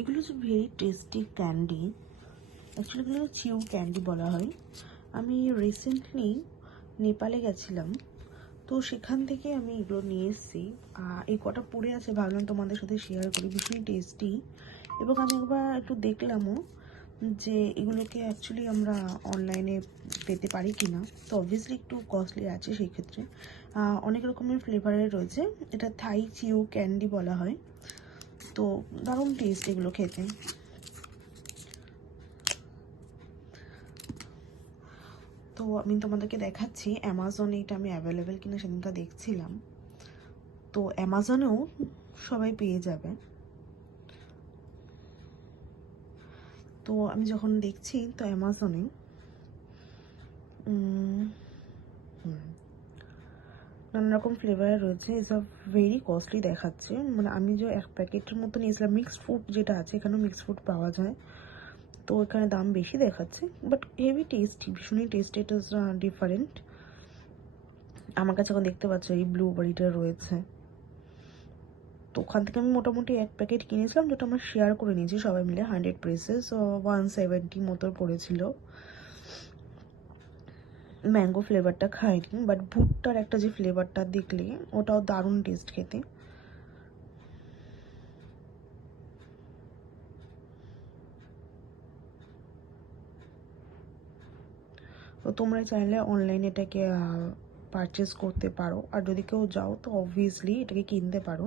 এগুলো হচ্ছে very tasty candy. Actually এগুলো চিউ ক্যান্ডি বলা হয়। আমি রিসেন্টলি নেপালে গেছিলাম, তো সেখান থেকে আমি এগুলো নিয়ে এসেছি। এই কটা পড়ে আছে, ভাবলাম তোমাদের সাথে শেয়ার করি। ভীষণই টেস্টি, এবং আমি একবার একটু দেখলামও যে এগুলোকে অ্যাকচুয়ালি আমরা অনলাইনে পেতে পারি কি না। তো অবভিয়াসলি একটু কস্টলি আছে সেই ক্ষেত্রে। অনেক রকমের ফ্লেভারের রয়েছে। এটা থাই চিউ ক্যান্ডি বলা হয়। তো দারুণ টেস্ট এগুলো খেতে। তো আমি তোমাদেরকে দেখাচ্ছি অ্যামাজনে এটা আমি অ্যাভেলেবেল কিনা সেদিনটা দেখছিলাম। তো অ্যামাজনেও সবাই পেয়ে যাবে। তো আমি যখন দেখছি তো অ্যামাজনে নানা রকম ফ্লেভার রয়েছে। ইজ আ ভেরি কস্টলি দেখাচ্ছে। মানে আমি যে এক প্যাকেটের মতো নিয়েছিলাম, মিক্সড ফ্রুট যেটা আছে, এখানেও মিক্সড ফ্রুট পাওয়া যায়। তো এখানে দাম বেশি দেখাচ্ছে, বাট হেভি টেস্টি, ভীষণই টেস্টি। It is different. আমার কাছে এখন দেখতে পাচ্ছ এই ব্লুবেরিটা রয়েছে। তো ওখান থেকে আমি মোটামুটি এক প্যাকেট কিনেছিলাম, যেটা আমরা শেয়ার করে নিয়েছি সবাই মিলে 100 পিসেস। 170 মতো পড়েছিল। ম্যাঙ্গো ফ্লেভারটা খাইনি, বাট ভুট্টার একটা যে ফ্লেভারটা দেখলে ওটাও দারুণ টেস্ট খেতে। তো তোমরা চাইলে অনলাইনে এটাকে পারচেস করতে পারো, আর যদি কেউ যাও তো অবভিয়াসলি এটাকে কিনতে পারো।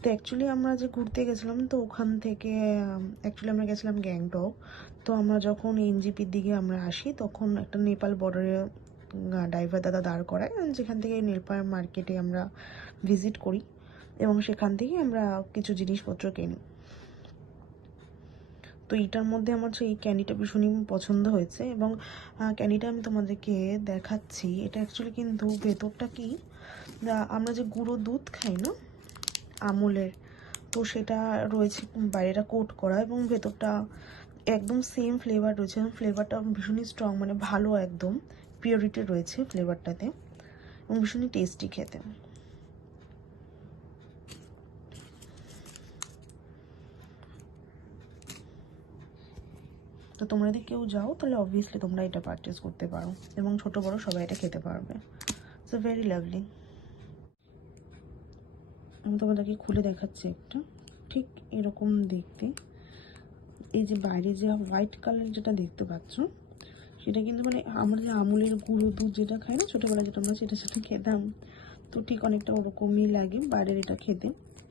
তো অ্যাকচুয়ালি আমরা যে ঘুরতে গেছিলাম, তো ওখান থেকে অ্যাকচুয়ালি আমরা গেছিলাম গ্যাংটক। তো আমরা যখন এনজিপির দিকে আমরা আসি, তখন একটা নেপাল বর্ডারে ড্রাইভার দাদা দাঁড় করায়, যেখান থেকে নেপাল মার্কেটে আমরা ভিজিট করি, এবং সেখান থেকে আমরা কিছু জিনিসপত্র কিনি। তো এইটার মধ্যে আমার এই ক্যান্ডিটা ভীষণই পছন্দ হয়েছে, এবং ক্যান্ডিটা আমি তোমাদেরকে দেখাচ্ছি। এটা অ্যাকচুয়ালি কিন্তু ভেতরটা কি, আমরা যে গুঁড়ো দুধ খাই না আমুলের, তো সেটা রয়েছে বাইরেটা কোট করা, এবং ভেতরটা একদম সেম ফ্লেভার রয়েছে। ফ্লেভারটা ভীষণই স্ট্রং, মানে ভালো, একদম পিওরিটি রয়েছে ফ্লেভারটাতে, এবং ভীষণই টেস্টি খেতে। তো তোমরা যদি কেউ যাও তাহলে অবভিয়াসলি তোমরা এটা পারচেস করতে পারো, এবং ছোট বড় সবাই এটা খেতে পারবে। So very lovely. আমি তোমাদেরকে খুলে দেখাচ্ছি একটা, ঠিক এরকম দেখতে। এই যে বাইরে যে হোয়াইট কালার যেটা দেখতে পাচ্ছ, সেটা কিন্তু মানে আমরা যে আমুলের গুঁড়ো দুধ যেটা খাই না ছোটোবেলায়, যেটা আমরা সেটা খেতাম, তো ঠিক অনেকটা ওরকমই লাগে বাইরের এটা খেতে।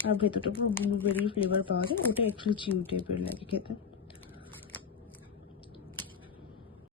আর ভেতরটা পুরো ব্লুবেরি ফ্লেভার পাওয়া যায়, ওটা অ্যাকচুয়ালি চিউ টাইপের লাগে খেতে।